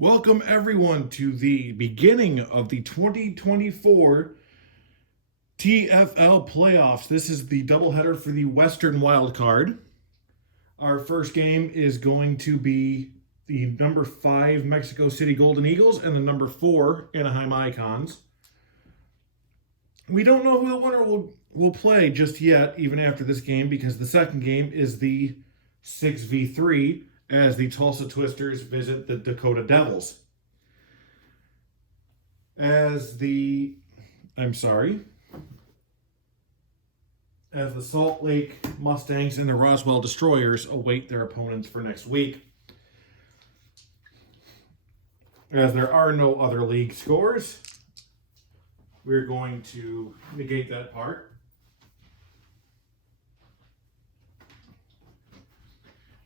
Welcome everyone to the beginning of the 2024 TFL playoffs. This is the doubleheader for the Western Wild Card. Our first game is going to be the number 5 Mexico City Golden Eagles and the number 4 Anaheim Icons. We don't know who the winner will play just yet, even after this game, because the second game is the 6v3 as the Tulsa Twisters visit the Dakota Devils. As the Salt Lake Mustangs and the Roswell Destroyers await their opponents for next week. As there are no other league scores, we're going to negate that part.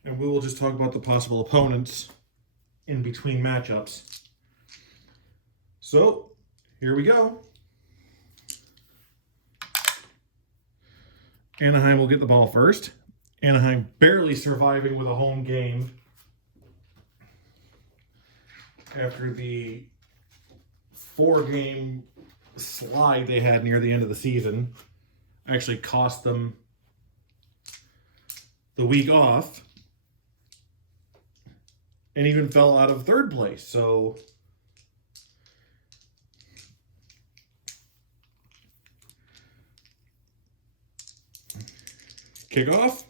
And we will just talk about the possible opponents in between matchups. So, here we go. Anaheim will get the ball first. Anaheim barely surviving with a home game after the 4-game slide they had near the end of the season. Actually cost them the week off. And even fell out of third place. So kickoff.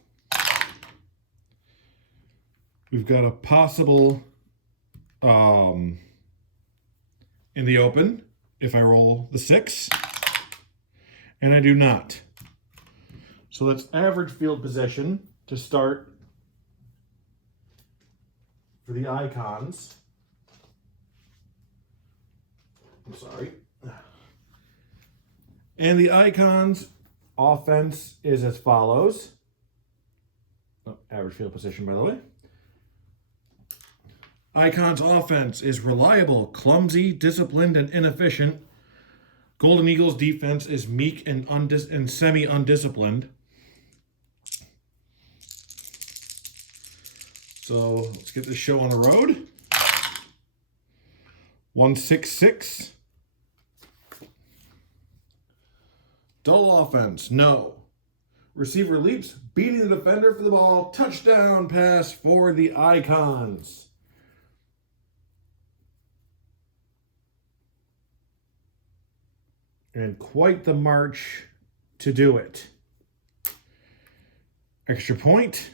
We've got a possible in the open if I roll the 6. And I do not. So that's average field position to start for the Icons. And the Icons offense is as follows. Average field position, by the way. Icons offense is reliable, clumsy, disciplined, and inefficient. Golden Eagles defense is meek and semi-undisciplined. So let's get this show on the road. 1-6-6. Dull offense, no. Receiver leaps, beating the defender for the ball. Touchdown pass for the Icons. And quite the march to do it. Extra point.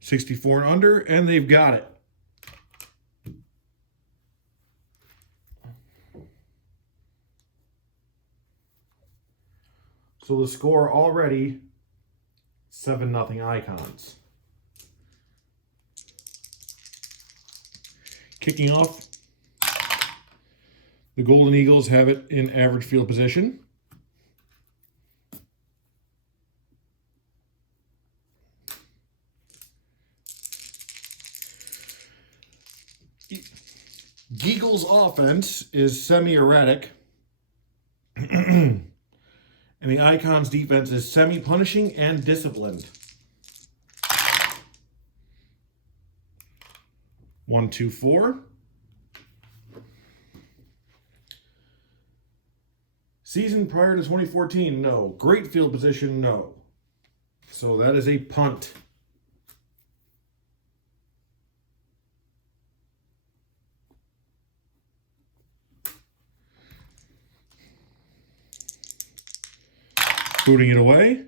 64 and under, and they've got it. So the score already 7-0 Icons. Kicking off, the Golden Eagles have it in average field position. Eagles' offense is semi-erratic, and the Icons' defense is semi-punishing and disciplined. 1-2-4. Season prior to 2014, no. Great field position, no. So that is a punt. Booting it away.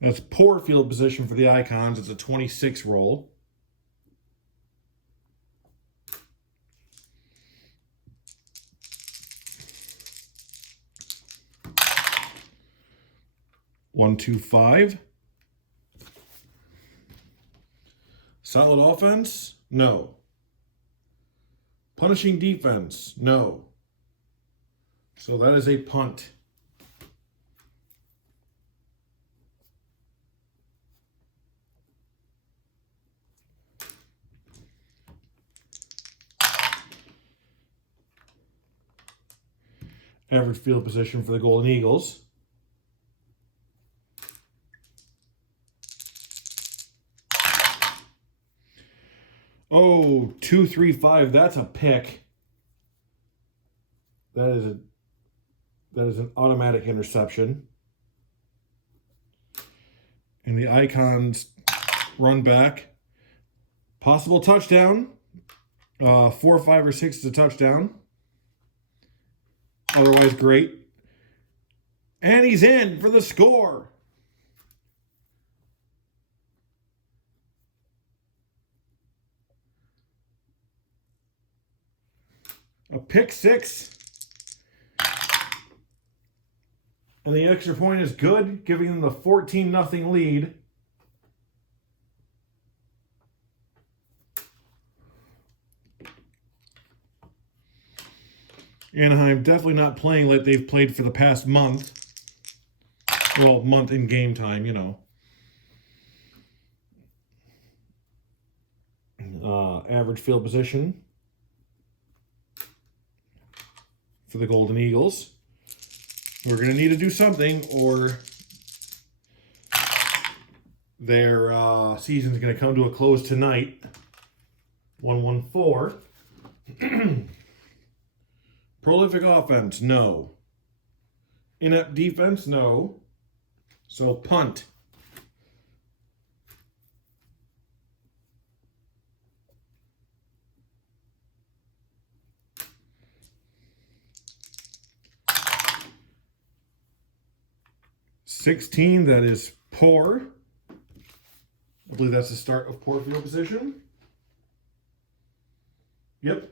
That's poor field position for the Icons. It's a 26 roll. One, 2, 5. Solid offense? No. Punishing defense? No. So that is a punt. Average field position for the Golden Eagles. Oh, 2-3-5. That's a pick. That is an automatic interception. And the Icons run back. Possible touchdown. 4, 5, or 6 is a touchdown. Otherwise, great. And he's in for the score. A pick 6. And the extra point is good, giving them the 14-0 lead. Anaheim definitely not playing like they've played for the past month. Well, month in game time, you know. Average field position for the Golden Eagles. We're going to need to do something, or their season's going to come to a close tonight. 1-1-4. Prolific offense, no. Inept defense, no. So punt. $16, that is poor. I believe that's the start of poor field position. Yep.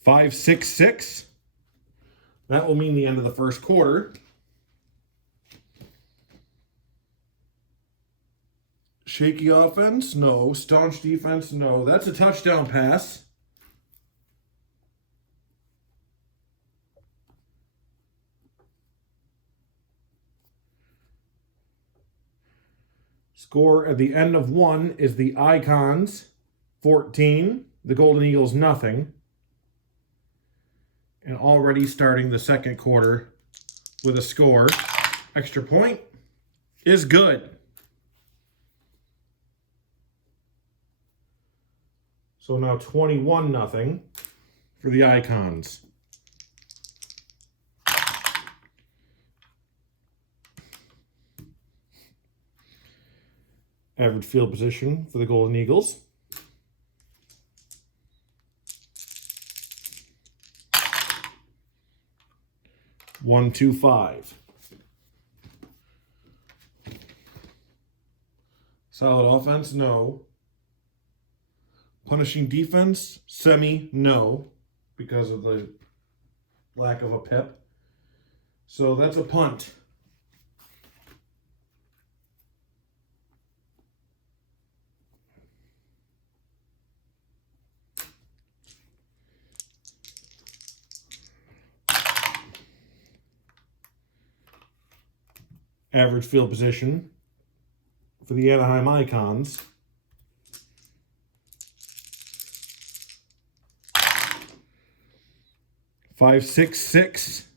Five, 6, 6. That will mean the end of the first quarter. Shaky offense? No. Staunch defense? No. That's a touchdown pass. Score at the end of 1 is the Icons 14, the Golden Eagles nothing. And already starting the second quarter with a score. Extra point is good. So now 21-0 for the Icons. Average field position for the Golden Eagles. One, 2, 5. Solid offense? No. Punishing defense? No, because of the lack of a pip. So that's a punt. Average field position for the Anaheim Icons. Five, 6, 6.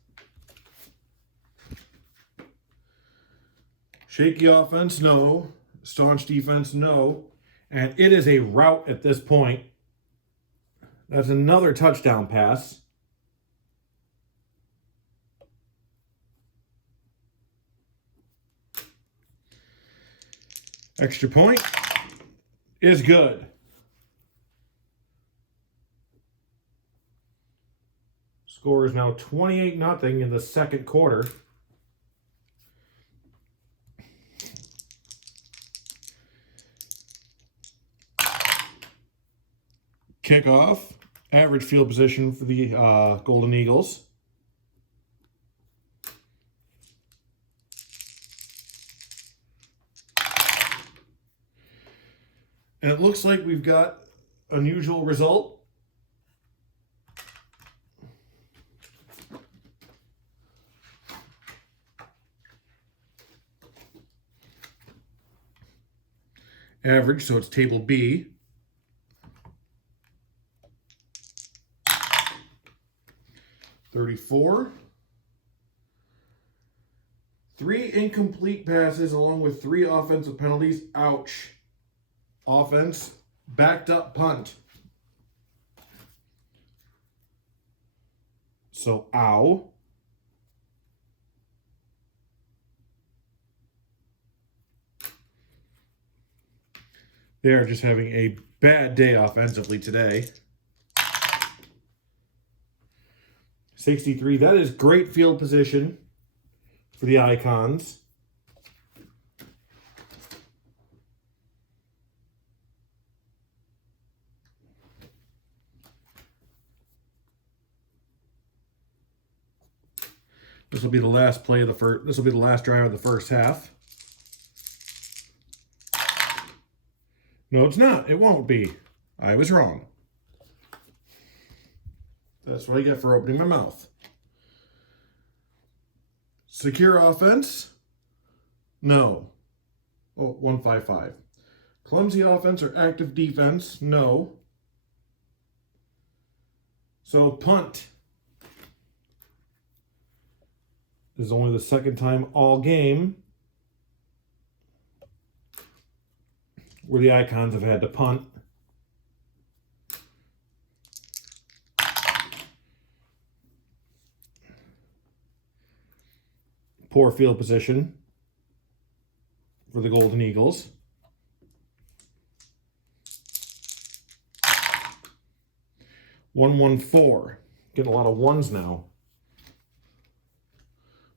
Shaky offense, no. Staunch defense, no. And it is a rout at this point. That's another touchdown pass. Extra point is good. Score is now 28-0 in the second quarter. Kickoff, average field position for the Golden Eagles. And it looks like we've got an unusual result. Average, so it's table B. 34. 3 incomplete passes along with 3 offensive penalties. Ouch. Offense, backed up punt. So, ow. They are just having a bad day offensively today. 63. That is great field position for the Icons. This will be the last play of the first. This will be the last drive of the first half. No, it's not. It won't be. I was wrong. That's what I get for opening my mouth. Secure offense? No. Oh, 155. Clumsy offense or active defense? No. So punt. This is only the second time all game where the Icons have had to punt. Poor field position for the Golden Eagles. (114). Getting a lot of ones now.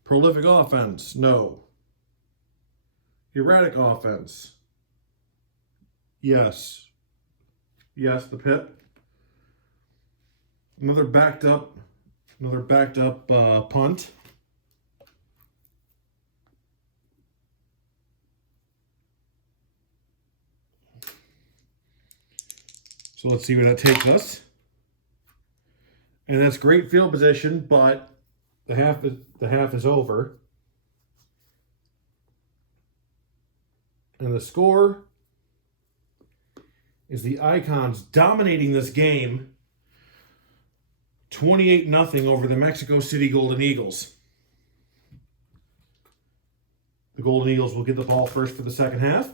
Prolific offense? No. Erratic offense? Yes. Yes, the pip. Another backed up punt. So let's see where that takes us. And that's great field position, but the half is over. And the score is the Icons dominating this game 28-0 over the Mexico City Golden Eagles. The Golden Eagles will get the ball first for the second half.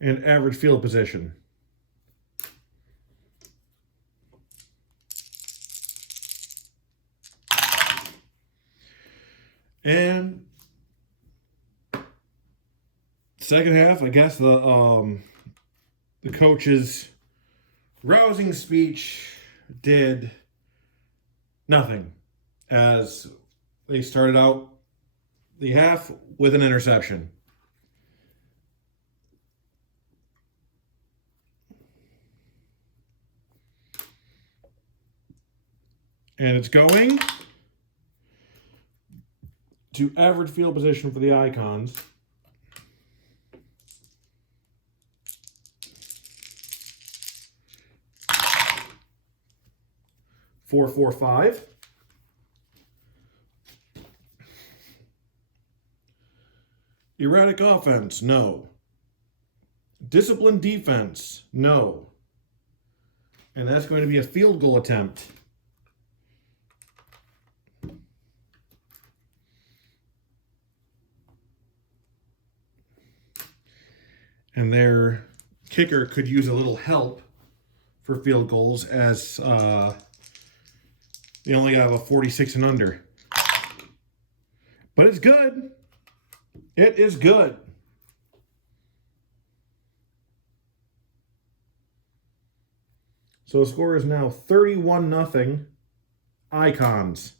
And average field position. And second half, I guess the coach's rousing speech did nothing, as they started out the half with an interception. And it's going to average field position for the Icons. (445). Erratic offense? No. Disciplined defense? No. And that's going to be a field goal attempt. And their kicker could use a little help for field goals, as they only have a 46 and under. But it's good. It is good. So the score is now 31-0 Icons.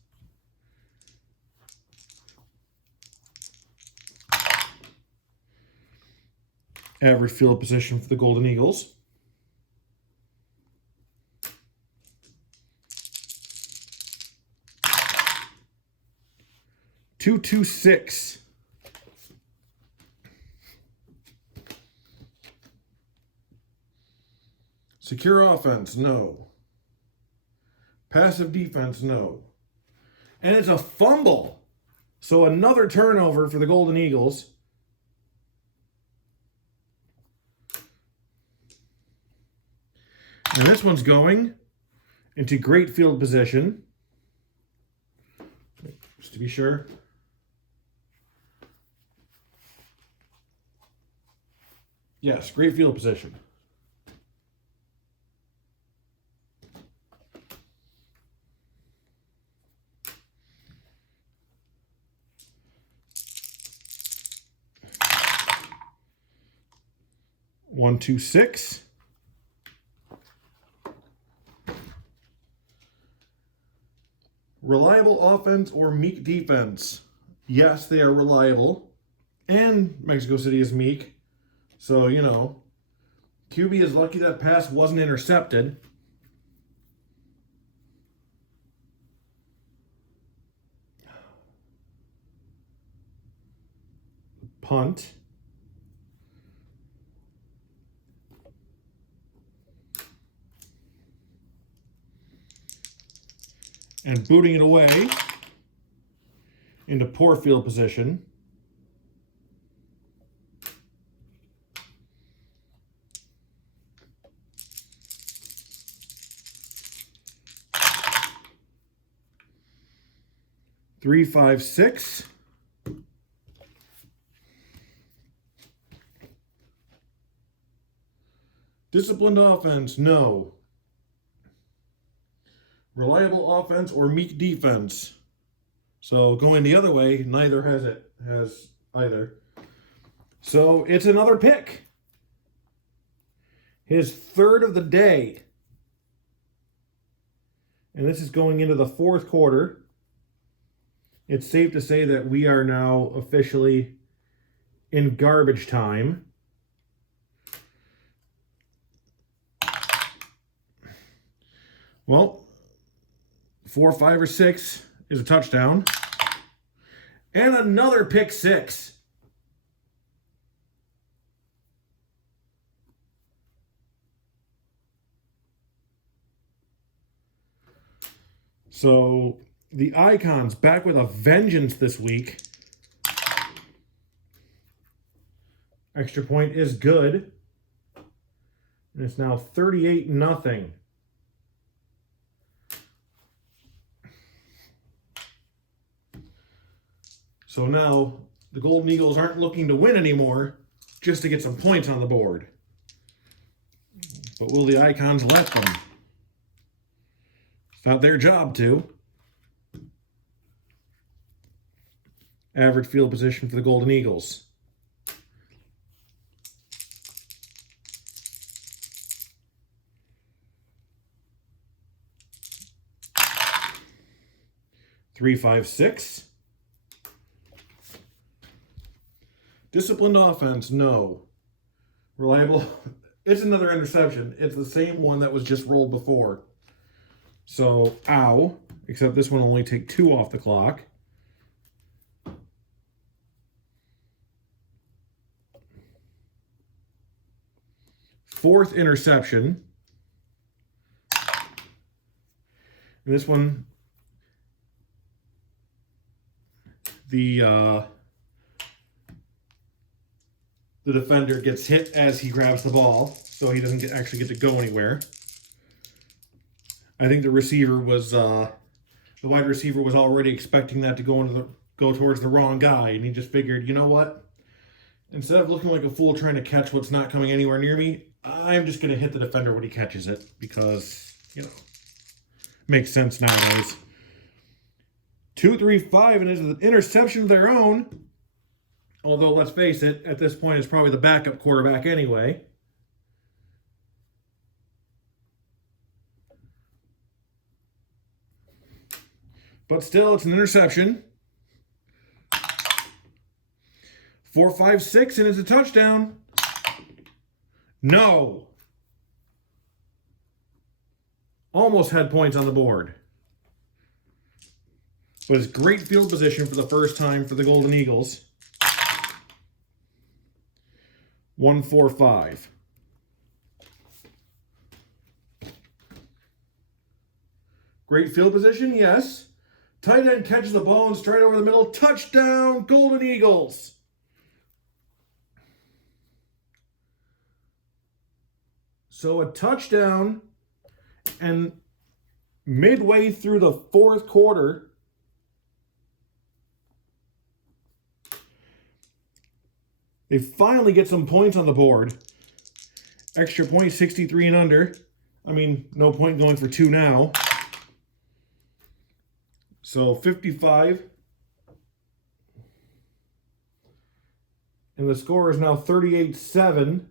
Average field position for the Golden Eagles. (226). Secure offense? No. Passive defense? No. And it's a fumble. So another turnover for the Golden Eagles. And this one's going into great field position. Just to be sure. Yes, great field position. One, two, six. Reliable offense or meek defense? Yes, they are reliable. And Mexico City is meek. So, you know, QB is lucky that pass wasn't intercepted. Punt. And booting it away into poor field position. Three, five, six. Disciplined offense, no. Reliable offense or meek defense. So going the other way, neither has either. So it's another pick. His third of the day. And this is going into the fourth quarter. It's safe to say that we are now officially in garbage time. Well, 4, 5, or 6 is a touchdown. And another pick six. So the Icons back with a vengeance this week. Extra point is good. And it's now 38-0. So now the Golden Eagles aren't looking to win anymore, just to get some points on the board. But will the Icons let them? It's not their job to. Average field position for the Golden Eagles. Three, five, six. Disciplined offense, no. Reliable, it's another interception. It's the same one that was just rolled before. So, ow. Except this one will only take 2 off the clock. Fourth interception. And this one, the defender gets hit as he grabs the ball, so he doesn't actually get to go anywhere. I think the receiver was, the wide receiver was already expecting that to go towards the wrong guy, and he just figured, you know what? Instead of looking like a fool trying to catch what's not coming anywhere near me, I'm just going to hit the defender when he catches it, because, you know, makes sense nowadays. 2, 3, 5, and it's an interception of their own. Although, let's face it, at this point, it's probably the backup quarterback anyway. But still, it's an interception. 4, 5, 6, and it's a touchdown. No. Almost had points on the board. But it's great field position for the first time for the Golden Eagles. 1, 4, 5. Great field position, yes. Tight end catches the ball and straight over the middle. Touchdown, Golden Eagles. So a touchdown And midway through the fourth quarter, they finally get some points on the board. Extra point, 63 and under. I mean, no point going for 2 now. So 55. And the score is now 38-7.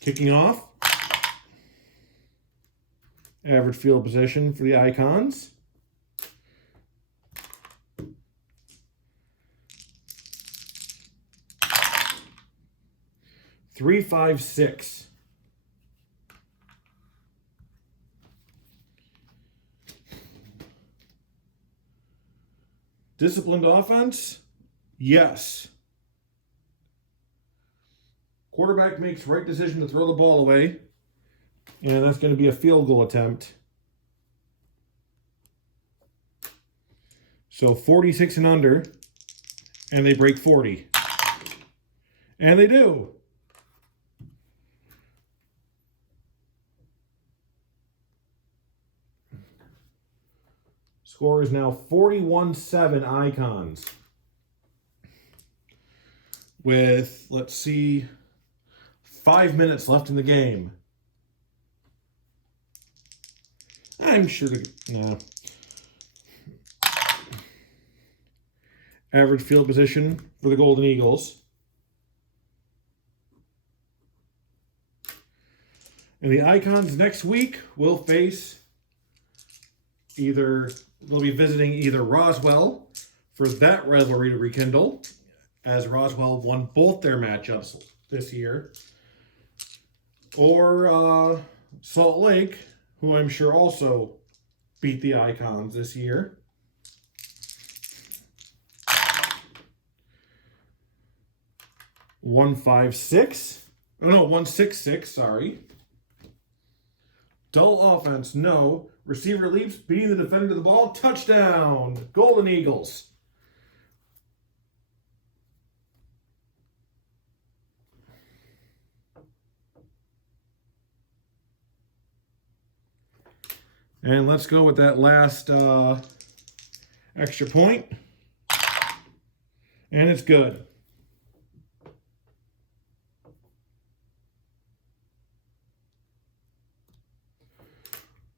Kicking off. Average field position for the Icons. Three, 5, 6. Disciplined offense? Yes. Quarterback makes right decision to throw the ball away. And that's going to be a field goal attempt. So 46 and under. And they break 40. And they do. Score is now 41-7 Icons. With, let's see, 5 minutes left in the game. I'm sure no. Average field position for the Golden Eagles. And the Icons next week will face they'll be visiting either Roswell for that rivalry to rekindle, as Roswell won both their matchups this year, or Salt Lake, who I'm sure also beat the Icons this year. One, 5, 6. Oh no, 1, 6, 6. Sorry. Dull offense, no. Receiver leaps, beating the defender to the ball. Touchdown, Golden Eagles. And let's go with that last extra point. And it's good.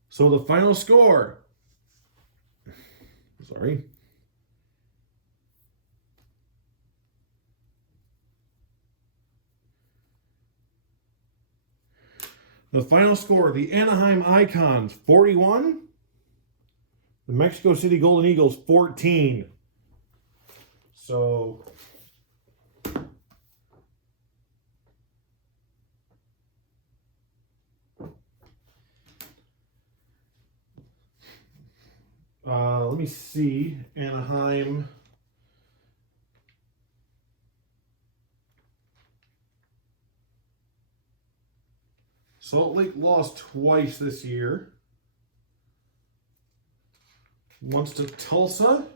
So the final score, sorry, the final score, the Anaheim Icons 41, the Mexico City Golden Eagles 14. So let me see. Anaheim. Salt Lake lost twice this year. Once to Tulsa.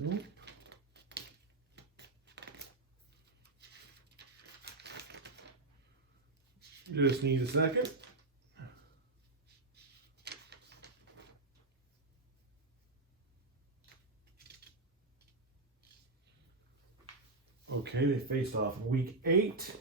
Nope. Just need a second. Okay, they faced off in week 8.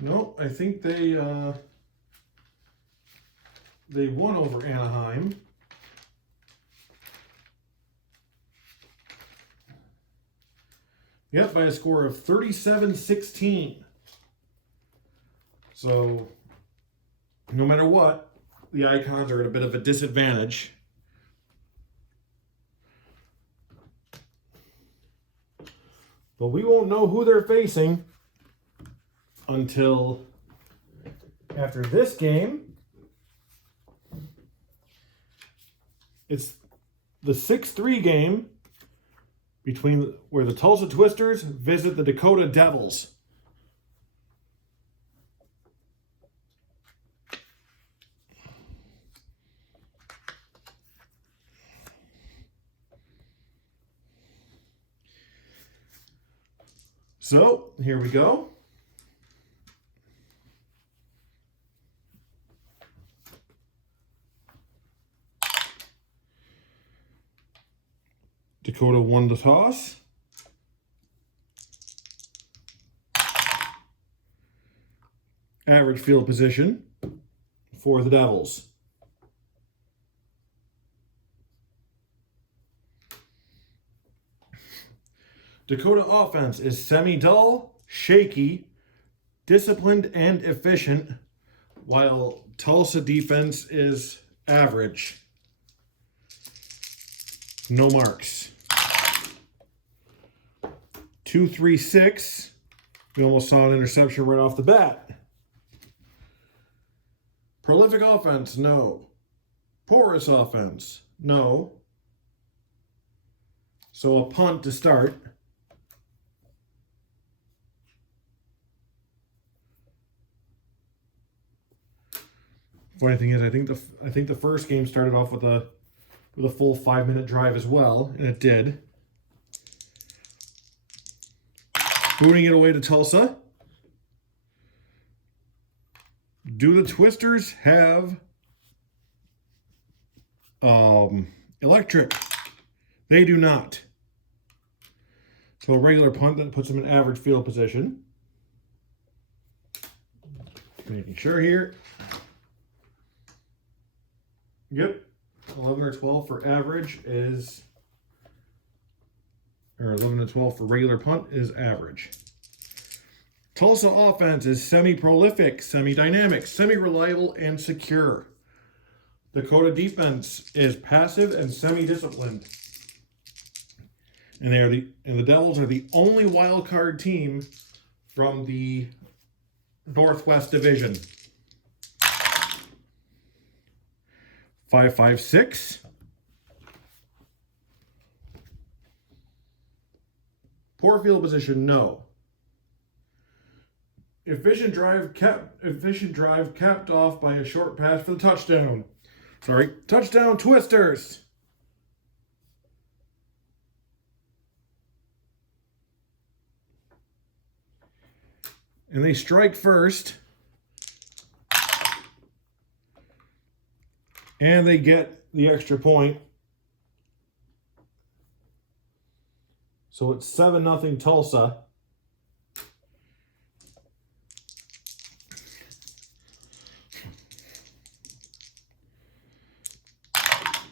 No, I think they won over Anaheim. Yep, by a score of 37-16. So, no matter what, the Icons are at a bit of a disadvantage. But we won't know who they're facing until after this game. It's the 6-3 game between where the Tulsa Twisters visit the Dakota Devils. So, here we go. Dakota won the toss. Average field position for the Devils. Dakota offense is semi-dull, shaky, disciplined, and efficient, while Tulsa defense is average. No marks. 2-3-6. We almost saw an interception right off the bat. Prolific offense, no. Porous offense, no. So a punt to start. Funny thing is, I think the first game started off with a full 5-minute drive as well, and it did. Booting it away to Tulsa. Do the Twisters have electric? They do not. So a regular punt that puts them in average field position. Making sure here. Yep, 11 or 12 for average is, or 11 to 12 for regular punt is average. Tulsa offense is semi-prolific, semi-dynamic, semi-reliable, and secure. Dakota defense is passive and semi-disciplined. And the Devils are the only wild card team from the Northwest Division. 5-5-6. Poor field position, no. Efficient drive capped off by a short pass for the touchdown. Sorry, touchdown Twisters. And they strike first. And they get the extra point. So it's 7-0 Tulsa.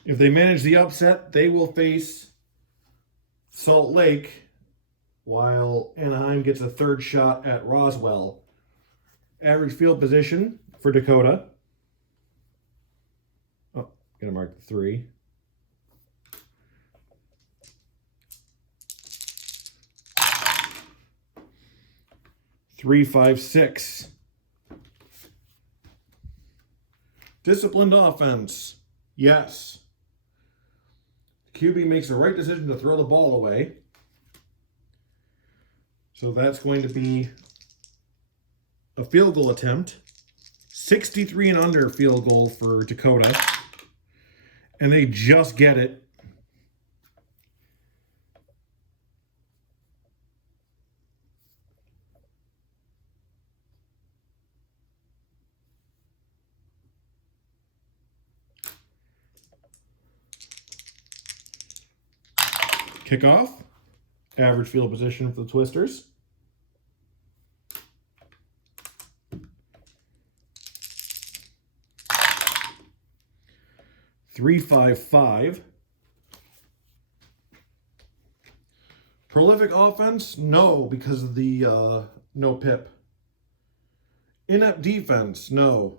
If they manage the upset, they will face Salt Lake, while Anaheim gets a third shot at Roswell. Average field position for Dakota. Oh, gonna mark the 3. Three, 5, 6. Disciplined offense. Yes. QB makes the right decision to throw the ball away. So that's going to be a field goal attempt. 63 and under field goal for Dakota. And they just get it. Kickoff. Average field position for the Twisters. Three, 5, 5. Prolific offense? No, because of the no pip. Inept defense? No.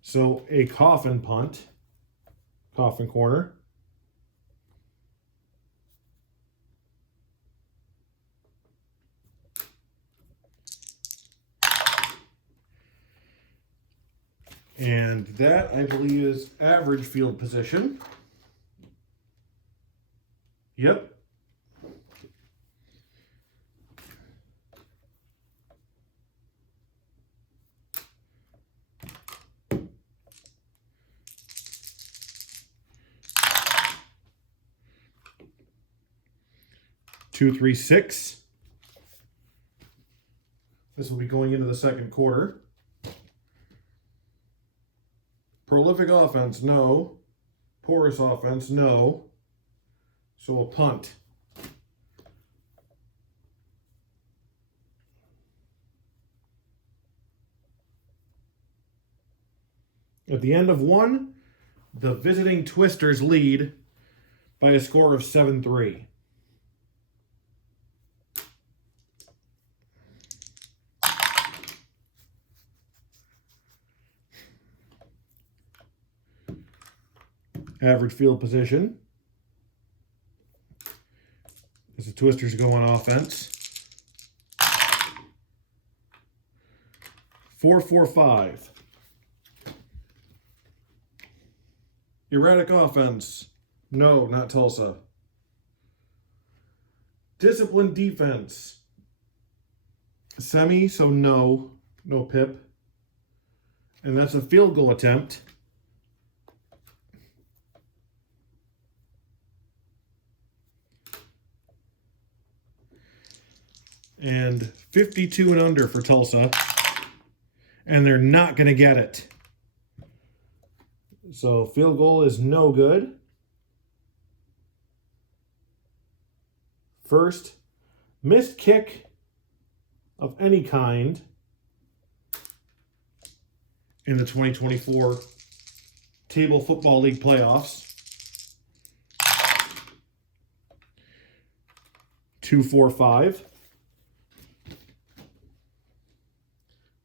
So a coffin punt. Coffin corner. And that, I believe, is average field position. Yep. Two, 3, 6. This will be going into the second quarter. Prolific offense, no. Porous offense, no. So a punt. At the end of one, the visiting Twisters lead by a score of 7-3. Average field position. As the Twisters go on offense. 4-4-5. Erratic offense. No, not Tulsa. Disciplined defense. Semi, so no. No pip. And that's a field goal attempt. And 52 and under for Tulsa. And they're not going to get it. So field goal is no good. First missed kick of any kind in the 2024 Table Football League playoffs. 2-4-5.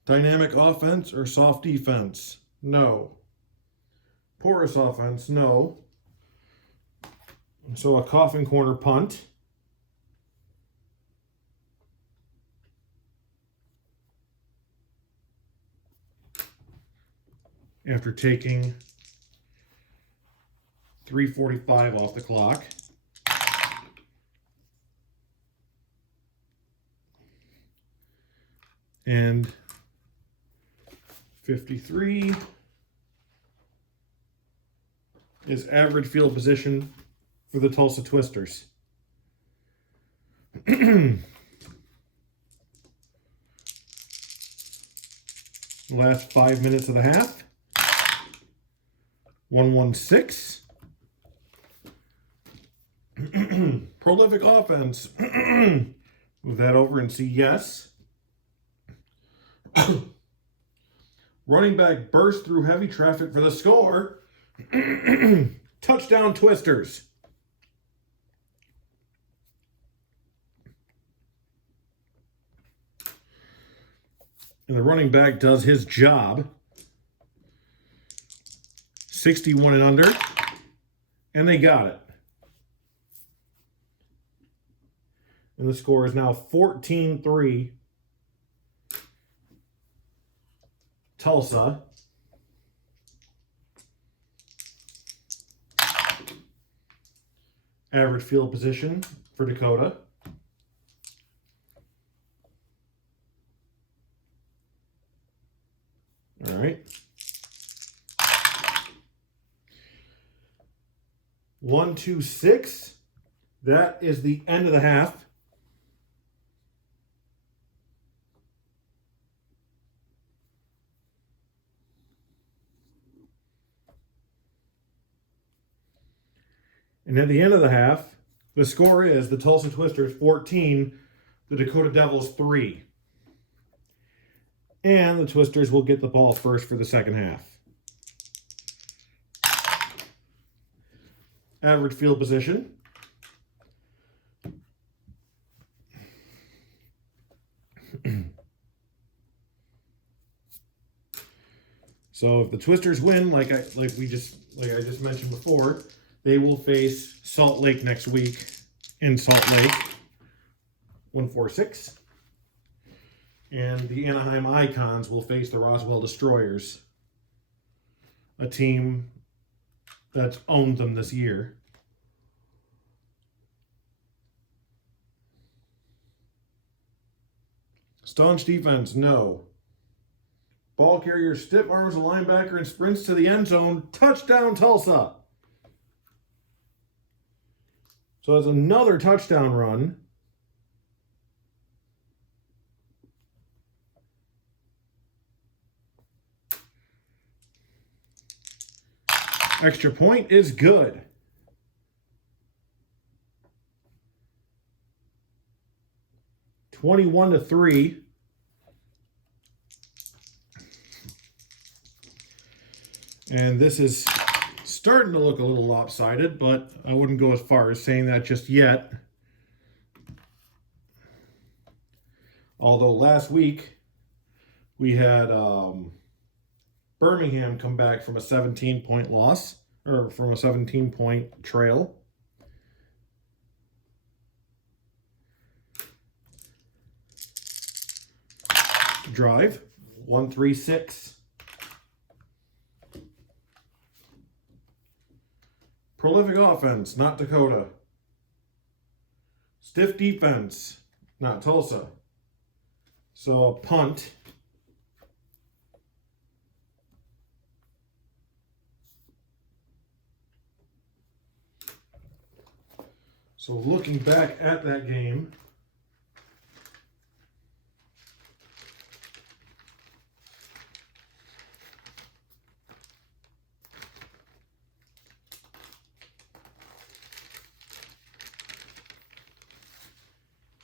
Dynamic offense or soft defense? No. Porous offense? No. So a coffin corner punt. After taking 3:45 off the clock. And 53 is average field position for the Tulsa Twisters. Last 5 minutes of the half. 1-1-6. Prolific offense. Move that over and see yes. Running back burst through heavy traffic for the score. Touchdown Twisters. And the running back does his job. 61 and under. And they got it. And the score is now 14-3. Tulsa. Average field position for Dakota. All right. 1-2-6. That is the end of the half. And at the end of the half, the score is the Tulsa Twisters 14, the Dakota Devils 3. And the Twisters will get the ball first for the second half. Average field position. So if the Twisters win, like I just mentioned before, they will face Salt Lake next week in Salt Lake, 146. And the Anaheim Icons will face the Roswell Destroyers, a team that's owned them this year. Staunch defense, no. Ball carrier stiff arms a linebacker and sprints to the end zone. Touchdown, Tulsa. So it's another touchdown run. Extra point is good. (21-3). And this is starting to look a little lopsided, but I wouldn't go as far as saying that just yet. Although last week we had Birmingham come back from a 17-point loss, or from a 17-point trail. Drive, 1-3-6. Prolific offense, not Dakota. Stiff defense, not Tulsa. So a punt. So looking back at that game,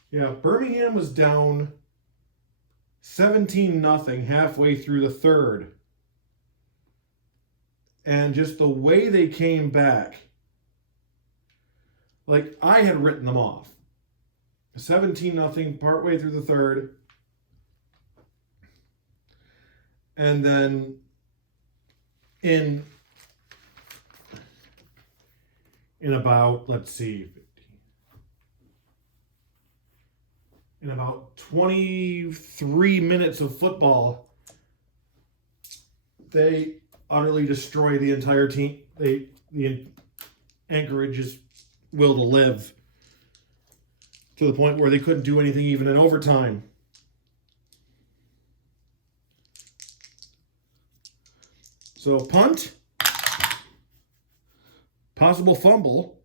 yeah, Birmingham was down 17-0 halfway through the third. And just the way they came back, like I had written them off. 17-0 partway through the third. And then in about, let's see, in about 23 minutes of football, they utterly destroy the entire team. The Anchorage's will to live, to the point where they couldn't do anything even in overtime. So punt, possible fumble.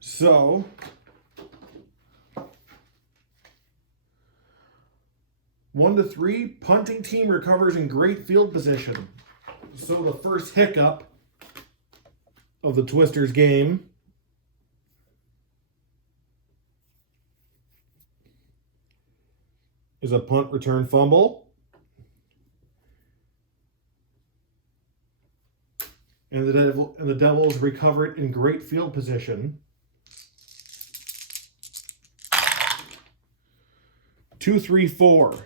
So one to 3, punting team recovers in great field position. So the first hiccup of the Twisters game is a punt return fumble. And the Devils recover it in great field position. 2-3-4.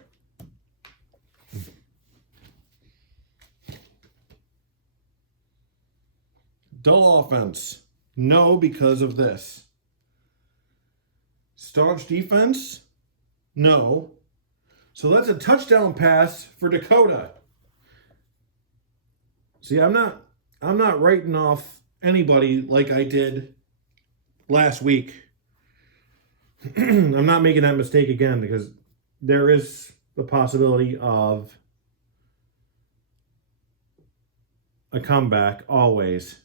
Dull offense. No, because of this. Staunch defense. No. So that's a touchdown pass for Dakota. See, I'm not writing off anybody like I did last week. I'm not making that mistake again, because there is the possibility of a comeback always.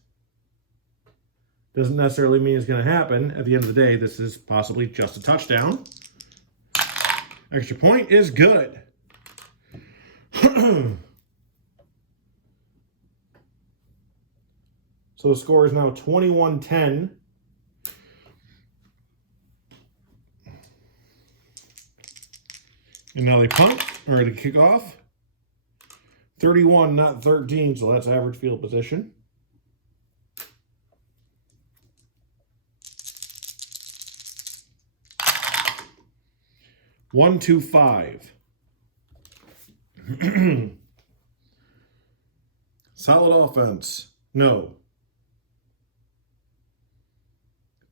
Doesn't necessarily mean it's going to happen. At the end of the day, this is possibly just a touchdown. Extra point is good. So the score is now 21-10. And now they punt, or they kick off. 31, not 13, so that's average field position. 1-5. Solid offense. No.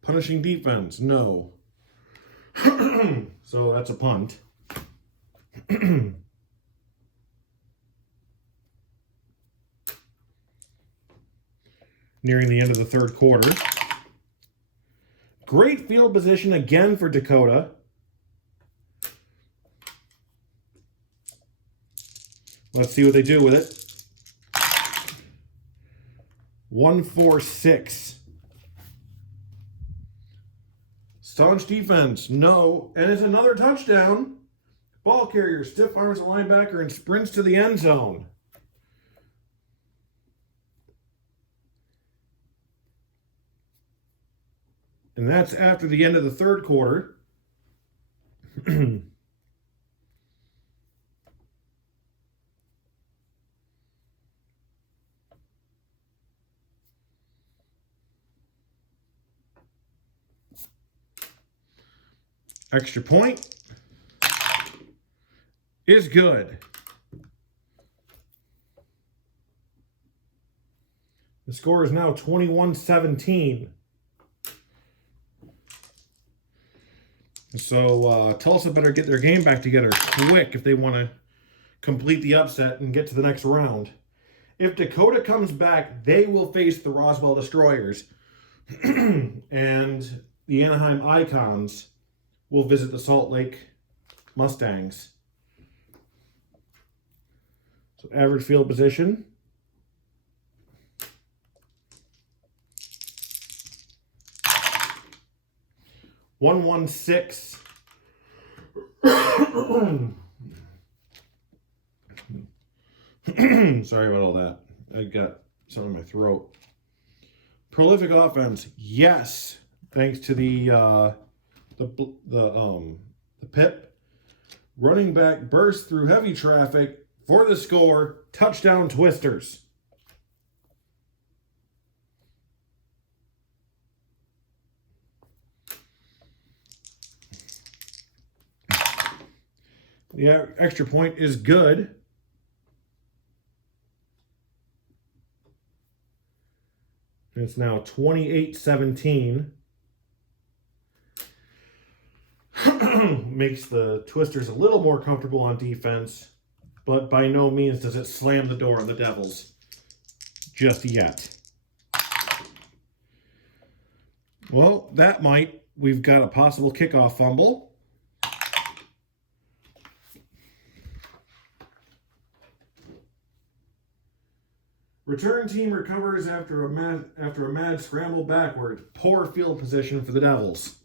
Punishing defense. No. So that's a punt. Nearing the end of the third quarter. Great field position again for Dakota. Let's see what they do with it. 1-4-6. Staunch defense. No. And it's another touchdown. Ball carrier stiff arms the linebacker and sprints to the end zone. And that's after the end of the third quarter. Extra point is good. The score is now 21-17. So Tulsa better get their game back together quick if they want to complete the upset and get to the next round. If Dakota comes back, they will face the Roswell Destroyers. And the Anaheim Icons will visit the Salt Lake Mustangs. So average field position. One six. Sorry about all that. I got something in my throat. Prolific offense, yes. Thanks to the pip. Running back burst through heavy traffic for the score. Touchdown Twisters. The extra point is good. It's now 28-17. Makes the Twisters a little more comfortable on defense, but by no means does it slam the door on the Devils just yet. Well, that might. We've got a possible kickoff fumble. Return team recovers after a mad scramble backwards. Poor field position for the Devils.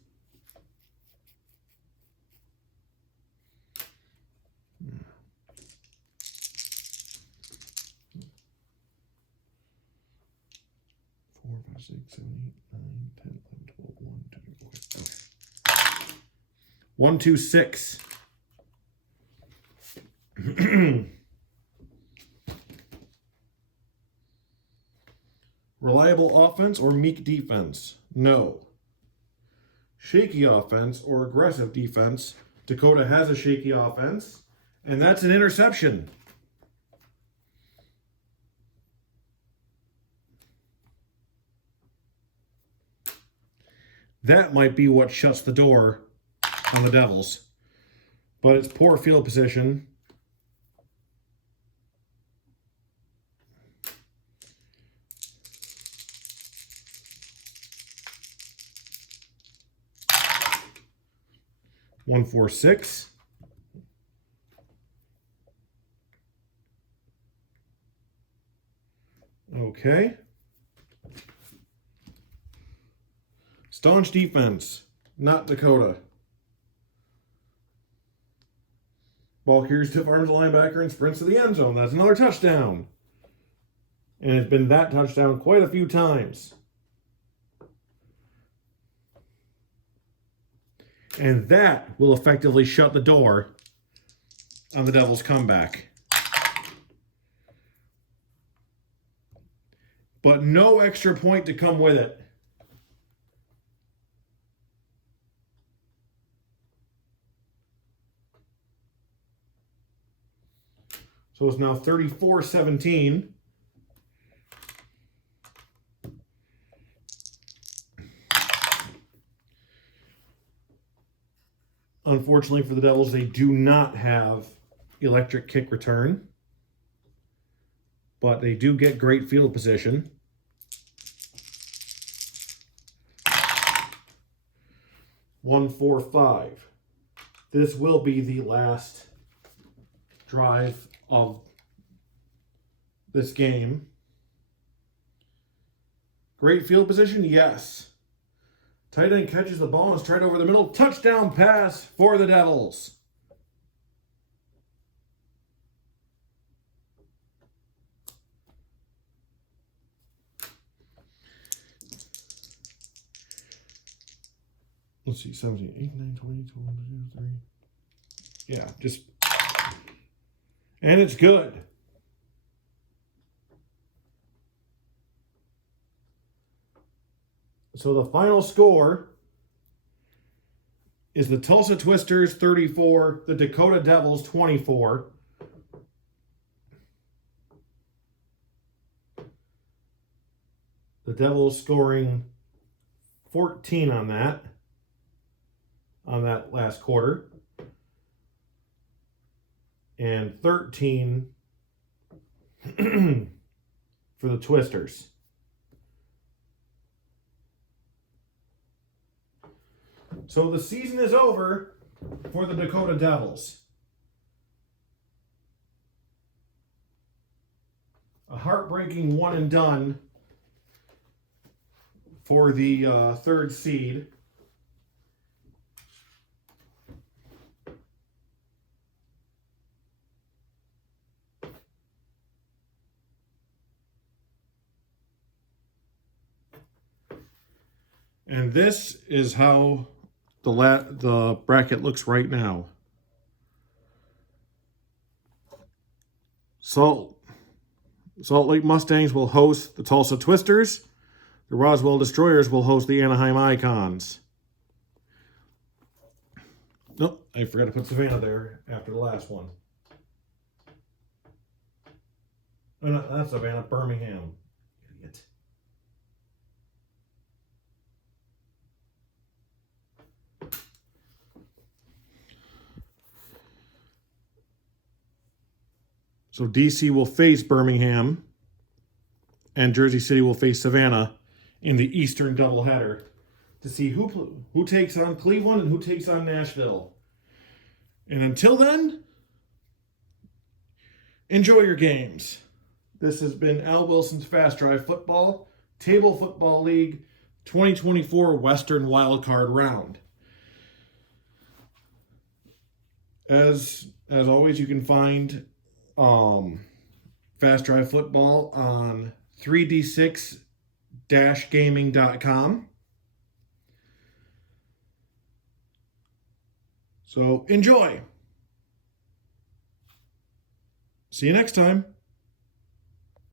Four, 5, 6, 7, 8, 9, 10, 11, 12, 1, 2, 3, 4. Okay. 1, 2, 6. Reliable offense or meek defense? No. Shaky offense or aggressive defense? Dakota has a shaky offense, and that's an interception. That might be what shuts the door on the Devils. But it's poor field position. One, 4, 6. Okay. Staunch defense, not Dakota. Ball carries stiff arms the linebacker and sprints to the end zone. That's another touchdown. And it's been that touchdown quite a few times. And that will effectively shut the door on the Devils' comeback. But no extra point to come with it. So it's now 34-17. Unfortunately for the Devils, they do not have electric kick return, but they do get great field position. One, 4, 5. This will be the last drive of this game. Great field position, yes. Tight end catches the ball and is tried over the middle. Touchdown pass for the Devils. Let's see, 17, 8, 9, 20, 21, 23. Yeah, just... And it's good. So the final score is the Tulsa Twisters 34, the Dakota Devils 24. The Devils scoring 14 on that last quarter. And 13 for the Twisters. So the season is over for the Dakota Devils. A heartbreaking one and done for the third seed. And this is how the bracket looks right now. Salt Lake Mustangs will host the Tulsa Twisters. The Roswell Destroyers will host the Anaheim Icons. Nope, I forgot to put Savannah there after the last one. Oh, no, that's Savannah, Birmingham. Idiot. So DC will face Birmingham, and Jersey City will face Savannah in the Eastern doubleheader to see who takes on Cleveland and who takes on Nashville. And until then, enjoy your games. This has been Al Wilson's Fast Drive Football, Table Football League 2024 Western Wildcard Round. As always, you can find Fast Drive Football on 3d6-gaming.com. So enjoy. See you next time.